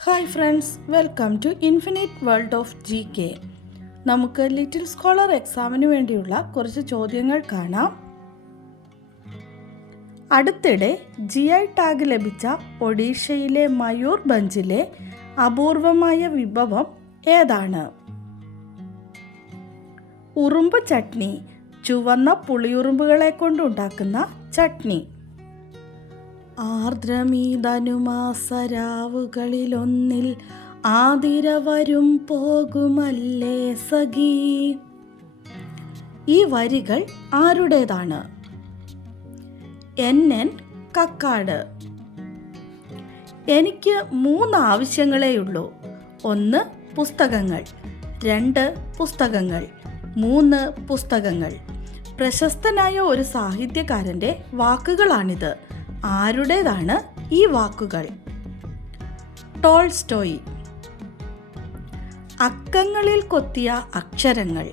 Hi friends welcome to infinite world of G K നമുക്ക് little scholar എക്സാമിന് വേണ്ടിയുള്ള കുറച്ച് ചോദ്യങ്ങൾ കാണാം. അടുത്തിടെ ജി ഐ ടാഗ് ലഭിച്ച ഒഡീഷയിലെ മയൂർ ബഞ്ചിലെ അപൂർവമായ വിഭവം ഏതാണ്? ഉറുമ്പ് ചട്നി ചുവന്ന പുളിയുറുമ്പുകളെ കൊണ്ടുണ്ടാക്കുന്ന ചട്നി. ആർദ്രമീതനുമാസരാവുകളിലൊന്നിൽ ആതിര വരും പോകുമല്ലേ സഖി? ഈ വരികൾ ആരുടേതാണ്? N N Kakkad. എനിക്ക് മൂന്ന് ആവശ്യങ്ങളേയുള്ളൂ ഒന്ന് പുസ്തകങ്ങൾ രണ്ട് പുസ്തകങ്ങൾ മൂന്ന് പുസ്തകങ്ങൾ. പ്രശസ്തനായ ഒരു സാഹിത്യകാരന്റെ വാക്കുകളാണിത്. ആരുടേതാണ് ഈ വാക്കുകൾ? ടോൾസ്റ്റോയി. അക്കങ്ങളിൽ കൊത്തിയ അക്ഷരങ്ങൾ.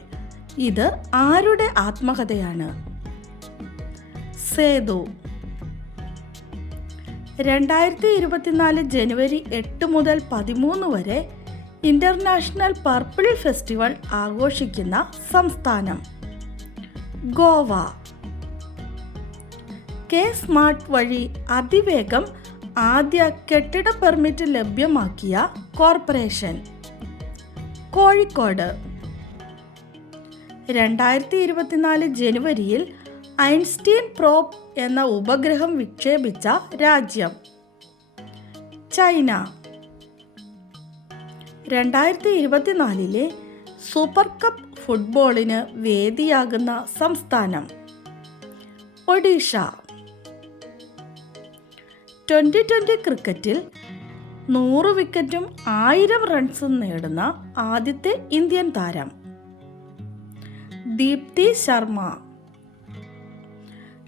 ഇത് ആരുടെ ആത്മകഥയാണ്? സേതു. രണ്ടായിരത്തി ഇരുപത്തിനാല് ജനുവരി എട്ട് മുതൽ പതിമൂന്ന് വരെ ഇന്റർനാഷണൽ പർപ്പിൾ ഫെസ്റ്റിവൽ ആഘോഷിക്കുന്ന സംസ്ഥാനം ഗോവ. കെ സ്മാർട്ട് വഴി അതിവേഗം ആദ്യ കെട്ടിട പെർമിറ്റ് ലഭ്യമാക്കിയ കോർപ്പറേഷൻ. കോഴിക്കോട്. രണ്ടായിരത്തി ഇരുപത്തിനാല് ജനുവരിയിൽ ഐൻസ്റ്റീൻ പ്രോപ്പ് എന്ന ഉപഗ്രഹം വിക്ഷേപിച്ച രാജ്യം. ചൈന. രണ്ടായിരത്തി ഇരുപത്തിനാലിലെ സൂപ്പർ കപ്പ് ഫുട്ബോളിന് വേദിയാകുന്ന സംസ്ഥാനം. ഒഡീഷ. ട്വന്റി ട്വന്റി ക്രിക്കറ്റിൽ നൂറ് വിക്കറ്റും ആയിരം റൺസും നേടുന്ന ആദ്യത്തെ ഇന്ത്യൻ താരം ദീപ്തി ശർമ്മ.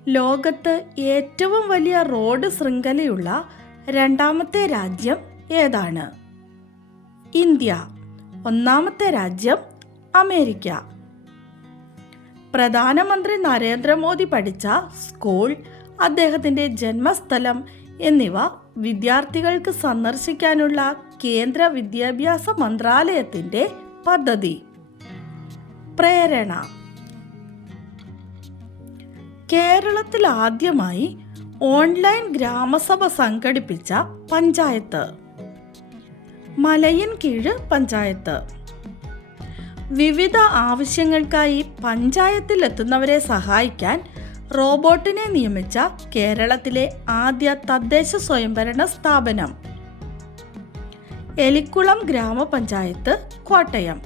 ലോകത്ത് ഏറ്റവും വലിയ റോഡ് ശൃംഖലയുള്ള രണ്ടാമത്തെ രാജ്യം ഏതാണ്? ഇന്ത്യ. ഒന്നാമത്തെ രാജ്യം അമേരിക്ക. പ്രധാനമന്ത്രി നരേന്ദ്രമോദി പഠിച്ച സ്കൂൾ അദ്ദേഹത്തിന്റെ ജന്മസ്ഥലം എന്നിവ വിദ്യാർത്ഥികൾക്ക് സന്ദർശിക്കാനുള്ള കേന്ദ്ര വിദ്യാഭ്യാസ മന്ത്രാലയത്തിന്റെ പദ്ധതി. പ്രേരണ. കേരളത്തിൽ ആദ്യമായി ഓൺലൈൻ ഗ്രാമസഭ സംഘടിപ്പിച്ച പഞ്ചായത്ത്. മലയൻ കീഴ് പഞ്ചായത്ത്. വിവിധ ആവശ്യങ്ങൾക്കായി പഞ്ചായത്തിൽ എത്തുന്നവരെ സഹായിക്കാൻ റോബോട്ടിനെ നിയമിച്ച കേരളത്തിലെ ആദ്യ തദ്ദേശ സ്വയംഭരണ സ്ഥാപനം. എലിക്കുളം ഗ്രാമപഞ്ചായത്ത് കോട്ടയം.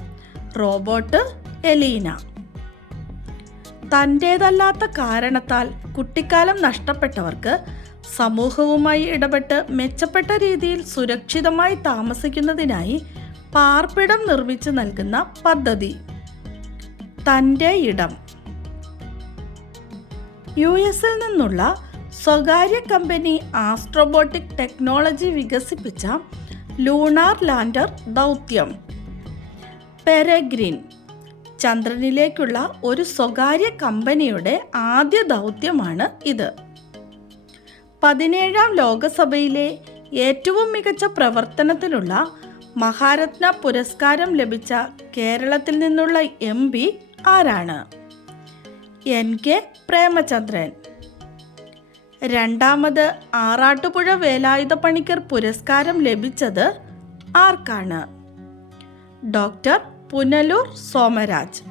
Robot Elina. തന്റേതല്ലാത്ത കാരണത്താൽ കുട്ടിക്കാലം നഷ്ടപ്പെട്ടവർക്ക് സമൂഹവുമായി ഇടപെട്ട് മെച്ചപ്പെട്ട രീതിയിൽ സുരക്ഷിതമായി താമസിക്കുന്നതിനായി പാർപ്പിടം നിർമ്മിച്ചു നൽകുന്ന പദ്ധതി. തന്റെ ഇടം. യു എസിൽ നിന്നുള്ള സ്വകാര്യ കമ്പനി ആസ്ട്രോബോട്ടിക് ടെക്നോളജി വികസിപ്പിച്ച ലൂണാർ ലാൻഡർ ദൗത്യം. പെരഗ്രിൻ ചന്ദ്രനിലേക്കുള്ള ഒരു സ്വകാര്യ കമ്പനിയുടെ ആദ്യ ദൗത്യമാണ് ഇത്. പതിനേഴാം ലോകസഭയിലെ ഏറ്റവും മികച്ച പ്രവർത്തനത്തിനുള്ള മഹാരത്ന പുരസ്കാരം ലഭിച്ച കേരളത്തിൽ നിന്നുള്ള എം ആരാണ്? N K Premachandran. രണ്ടാമത് ആറാട്ടുപുഴ വേലായുധ പണിക്കർ പുരസ്കാരം ലഭിച്ചത് ആർക്കാണ്? ഡോക്ടർ പുനലൂർ സോമരാജ്.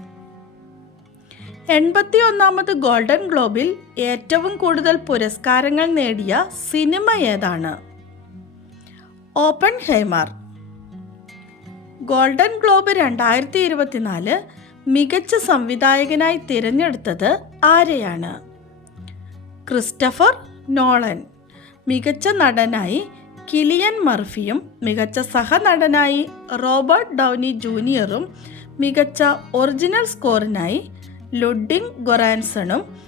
എൺപത്തി ഒന്നാമത് ഗോൾഡൻ ഗ്ലോബിൽ ഏറ്റവും കൂടുതൽ പുരസ്കാരങ്ങൾ നേടിയ സിനിമ ഏതാണ്? ഓപ്പൺ ഹേമാർ ഗോൾഡൻ ഗ്ലോബ് രണ്ടായിരത്തി ഇരുപത്തിനാല് മികച്ച സംവിധായകനായി തിരഞ്ഞെടുത്തത് ആരെയാണ്? Christopher Nolan. മികച്ച നടനായി കിലിയൻ മർഫിയും മികച്ച സഹനടനായി റോബർട്ട് ഡൗനി ജൂനിയറും മികച്ച ഒറിജിനൽ സ്കോറിനായി ലുഡിങ് ഗൊറാൻസണും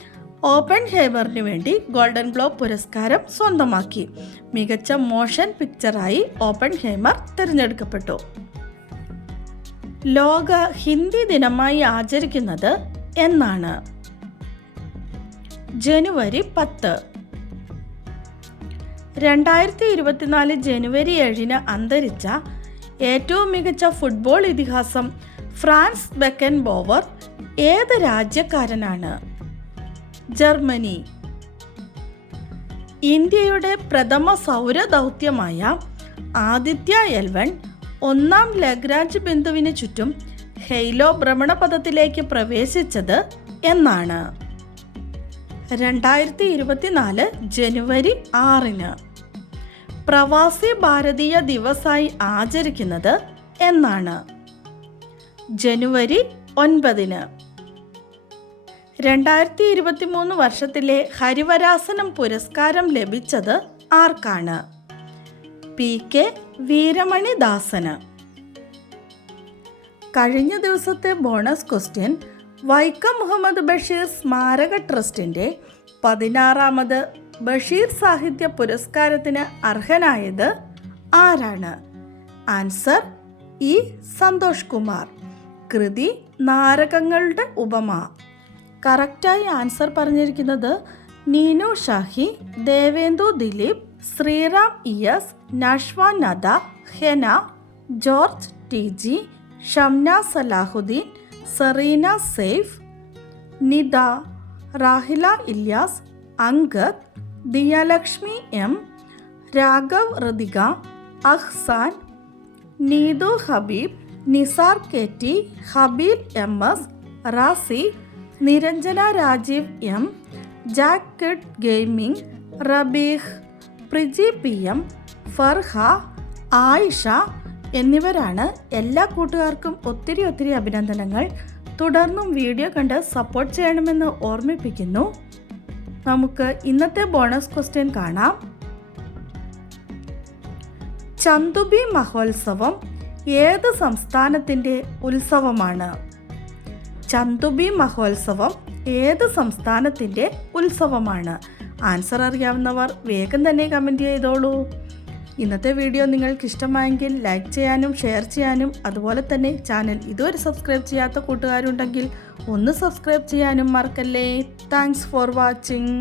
ഓപ്പൺ ഹേബറിന് വേണ്ടി ഗോൾഡൻ ഗ്ലോബ് പുരസ്കാരം സ്വന്തമാക്കി. മികച്ച മോഷൻ പിക്ചറായി ഓപ്പൺ ഹേമർ തിരഞ്ഞെടുക്കപ്പെട്ടു. ലോക ഹിന്ദി ദിനമായി ആചരിക്കുന്നത് എന്നാണ്. ജനുവരി പത്ത്. രണ്ടായിരത്തി ഇരുപത്തിനാല് ജനുവരി ഏഴിന് അന്തരിച്ച ഏറ്റവും മികച്ച ഫുട്ബോൾ ഇതിഹാസം ഫ്രാൻസ് ബെക്കൻ ബോവർ ഏത് രാജ്യക്കാരനാണ്? ജർമ്മനി. ഇന്ത്യയുടെ പ്രഥമ സൗരദൗത്യമായ ആദിത്യ എൽവൺ ഒന്നാം ലഗ്രാഞ്ച് ബിന്ദുവിന് ചുറ്റും ഹെയ്ലോ ഭ്രമണപഥത്തിലേക്ക് പ്രവേശിച്ചത് എന്നാണ്. രണ്ടായിരത്തി ഇരുപത്തിനാല് ജനുവരി ആറിന് പ്രവാസി ഭാരതീയ ദിവസായി ആചരിക്കുന്നത് എന്നാണ്. ജനുവരി ഒൻപതിന് രണ്ടായിരത്തി ഇരുപത്തി മൂന്ന് വർഷത്തിലെ ഹരിവരാസനം പുരസ്കാരം ലഭിച്ചത് ആർക്കാണ്? പി കെ വീരമണിദാസന്. കഴിഞ്ഞ ദിവസത്തെ ബോണസ് ക്വസ്റ്റ്യൻ വൈക്കം മുഹമ്മദ് ബഷീർ സ്മാരക ട്രസ്റ്റിന്റെ പതിനാറാമത് ബഷീർ സാഹിത്യ പുരസ്കാരത്തിന് അർഹനായത് ആരാണ്? Answer E Santhosh Kumar. കൃതി നാരകങ്ങളുടെ ഉപമ. കറക്റ്റായി ആൻസർ പറഞ്ഞിരിക്കുന്നത് Neenu Shahi Devendu Dileep Sreeram E S Nashwa Nada Hena George T G Shamna Salahuddin Sereena Saif Nida Rahila Ilyas Angad Diyalakshmi M Raghav Ritika Ahsan Neethu Habeeb Nisar K T Habeel M S Razi Niranjana Rajeev M jacket gaming Rabeeh Priji P M Farha Ayisha എന്നിവരാണ് എല്ലാ കൂട്ടുകാർക്കും ഒത്തിരി ഒത്തിരി അഭിനന്ദനങ്ങൾ. തുടർന്നും video കണ്ട് support ചെയ്യണമെന്ന് ഓർമ്മിപ്പിക്കുന്നു. നമുക്ക് ഇന്നത്തെ ബോണസ് ക്വസ്റ്റ്യൻ കാണാം. ചന്തുബി മഹോത്സവം ഏത് സംസ്ഥാനത്തിന്റെ ഉത്സവമാണ്? ചന്തുബി മഹോത്സവം ഏത് സംസ്ഥാനത്തിന്റെ ഉത്സവമാണ്? ആൻസർ അറിയാവുന്നവർ വേഗം തന്നെ കമന്റ് ചെയ്തോളൂ. ഇന്നത്തെ വീഡിയോ നിങ്ങൾക്ക് ഇഷ്ടമായെങ്കിൽ ലൈക്ക് ചെയ്യാനും ഷെയർ ചെയ്യാനും അതുപോലെ തന്നെ ചാനൽ ഇതുവരെ സബ്സ്ക്രൈബ് ചെയ്യാത്ത കൂട്ടുകാരുണ്ടെങ്കിൽ ഒന്ന് സബ്സ്ക്രൈബ് ചെയ്യാനും മറക്കല്ലേ. Thanks for watching